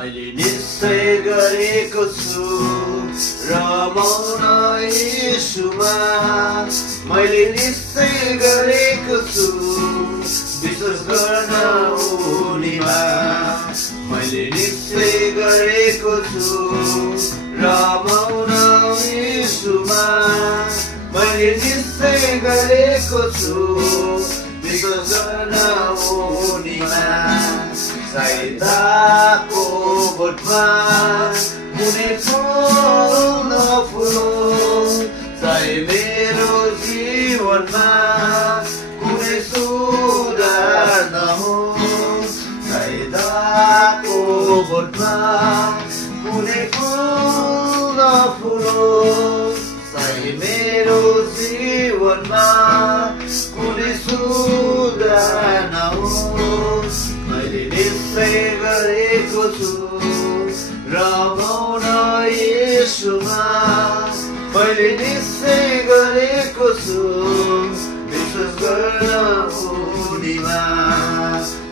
मैले निश्चय गरेको छु रमाउन येशूमा। मैले निश्चय गरेको छु विश्वास गर्न उनीमा। मैले निश्चय गरेको छु रमाउन येशूमा। मैले निश्चय गरेको छु विश्वास गर्न उनीमा। सहायताको बोटमा कुनै फुल नफुलोस्, चाहे मेरो जीवनमा कुनै सुधार नहोस्। सहायताको बोटमा कुनै फुल नफुलोस्, चाहे मेरो जीवनमा कुनै सुधार नहोस्। मैले निश्चय गरेको छु रमाउन येशूमा। मैले निश्चय गरेको छु विश्वास गर्न उनीमा।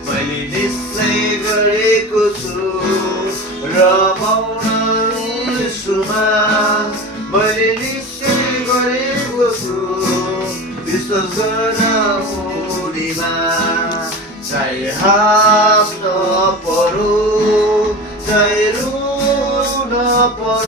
मैले निश्चय गरेको छु रमाउन येशूमा। मैले निश्चय गरेको छु विश्वास गर्न उनीमा। चाहे हाँस्न परोस्, चाहे रुन परोस्,